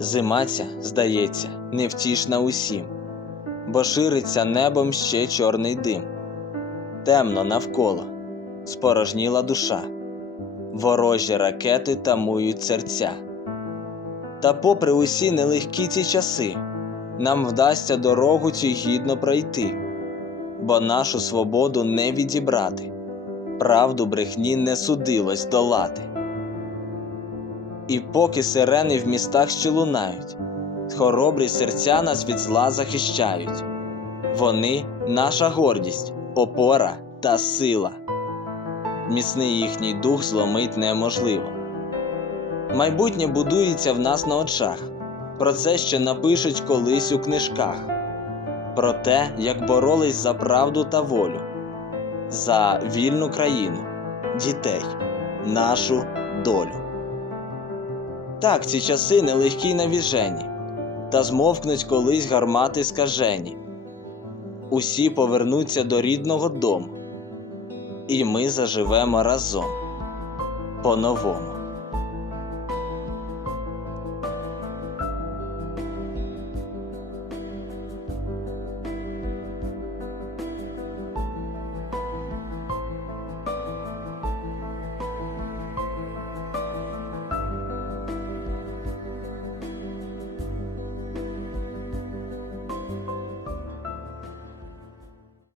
Зима ця, здається, невтішна усім, бо шириться небом ще чорний дим. Темно навколо, спорожніла душа, ворожі ракети тамують серця. Та попри усі нелегкі ці часи, нам вдасться дорогу цю гідно пройти, бо нашу свободу не відібрати, правду брехні не судилось долати. І поки сирени в містах ще лунають, хоробрі серця нас від зла захищають. Вони наша гордість, опора та сила. Міцний їхній дух зломить неможливо. Майбутнє будується в нас на очах. Про це ще напишуть колись у книжках. Про те, як боролись за правду та волю, за вільну країну, дітей, нашу долю. Так, ці часи нелегкі й навіжені, та змовкнуть колись гармати скажені. Усі повернуться до рідного дому, і ми заживемо разом по-новому.